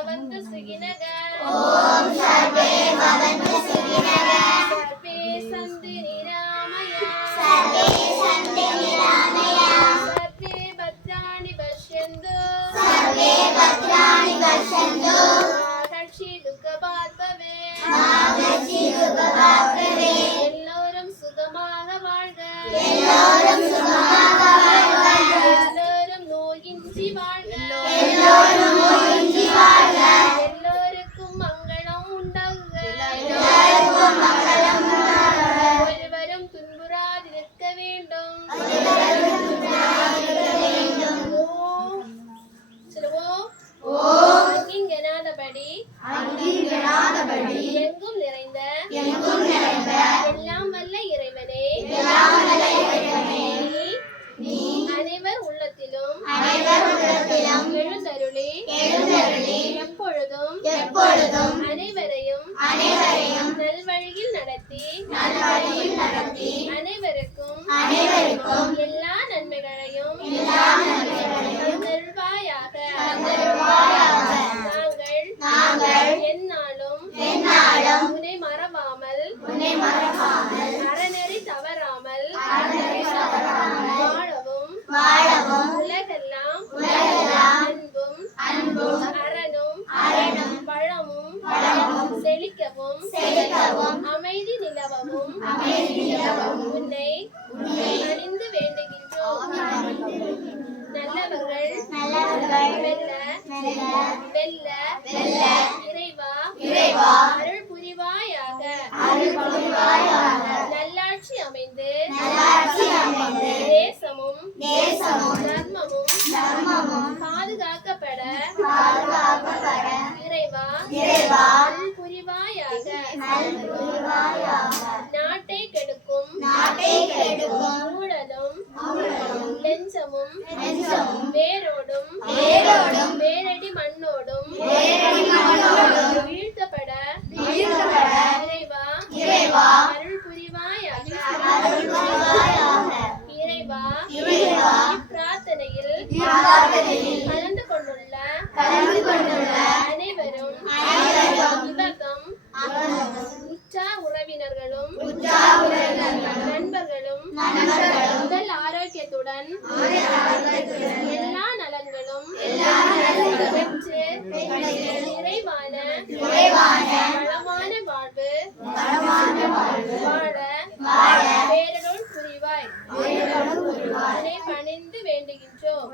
भवन्तु सुखिनः ॐ सर्वे भवन्तु सुखिनः सर्वे सन्तु निरामया सर्वे सन्तु निरामया सर्वे भद्राणि पश्यन्तु सर्वे भद्राणि पश्यन्तु मागच्छि दुःखभाग् भवेत् मागच्छि दुःखभाग् அனைவர் உள்ளத்திலும் அனைவர் உள்ளத்திலும் எழுந்தருளி எழுந்தருளி எப்பொழுதும் எப்பொழுதும் அனைவரையும் அனைவரையும் நல்வழியில் நடத்தி நல்வழியில் நடத்தி உன்னை அறிந்து வேண்டுகின்றோம். நல்லவர்கள் மெல்ல மெல்ல மெல்ல இறைவா நல்லாட்சி அமைந்து தேசமும் தர்மமும் பாதுகாக்கப்பட பாதுகாக்கப்பட. இறைவா இறைவா அருள் புரிவாயாக. எல்லா நலன்களும் பெற்று நிறைவான வளமான வாழ்வு வாழ பேரருள் புரிவாய் அதனை பணிந்து வேண்டுகின்றோம்.